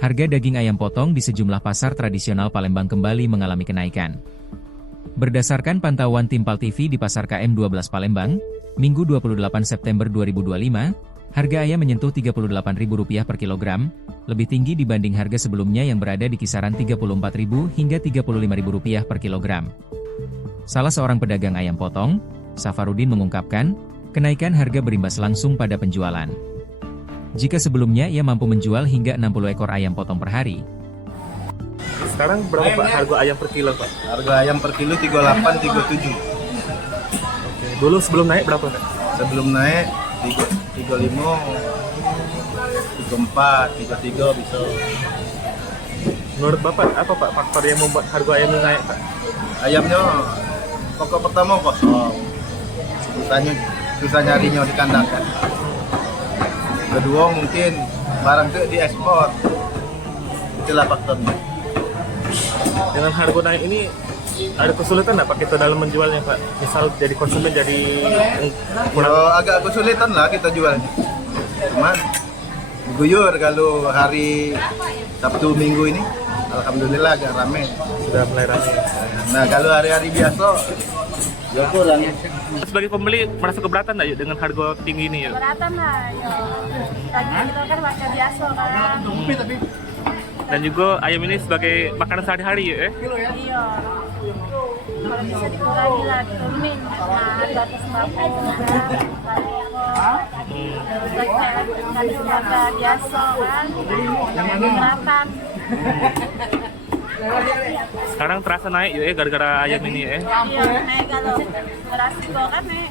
Harga daging ayam potong di sejumlah pasar tradisional Palembang kembali mengalami kenaikan. Berdasarkan pantauan tim PAL TV di Pasar KM12 Palembang, Minggu 28 September 2025, harga ayam menyentuh Rp38.000 per kilogram, lebih tinggi dibanding harga sebelumnya yang berada di kisaran Rp34.000 hingga Rp35.000 per kilogram. Salah seorang pedagang ayam potong, Safarudin mengungkapkan, kenaikan harga berimbas langsung pada penjualan. Jika sebelumnya ia mampu menjual hingga 60 ekor ayam potong per hari. Sekarang berapa Pak harga ayam per kilo Pak? Harga ayam per kilo 38, 37. Dulu sebelum naik berapa Pak? Sebelum naik 35, 34, 33 bisa. Menurut Bapak, apa Pak faktor yang membuat harga ayam ini naik Pak? Ayamnya pokok pertama kosong. Susah nyarinya di kandang kan. Kedua mungkin barang itu diekspor. Itulah faktornya. Dengan harga naik ini ada kesulitan nggak Pak kita dalam menjualnya Pak? Misal jadi konsumen jadi kurang. Agak kesulitan lah kita jualnya. Cuman guyur kalau hari Sabtu Minggu ini, alhamdulillah agak ramai. Sudah mulai ramai. Nah kalau hari-hari biasa ya kurang. Sebagai pembeli merasa keberatan nggak yuk dengan harga tinggi ini yuk? Keberatan lah, ya. Daging itu kan makan biasa kan. Dan juga ayam ini sebagai makanan sehari-hari yuk ya? Iya. Kalau bisa dikurangi lah, diturunin. Nah, harga sembako, harga biasa kan. Keberatan. Sekarang terasa naik yuk ya gara-gara ayam ini ya? Iya, naik kalau beras juga kan naik.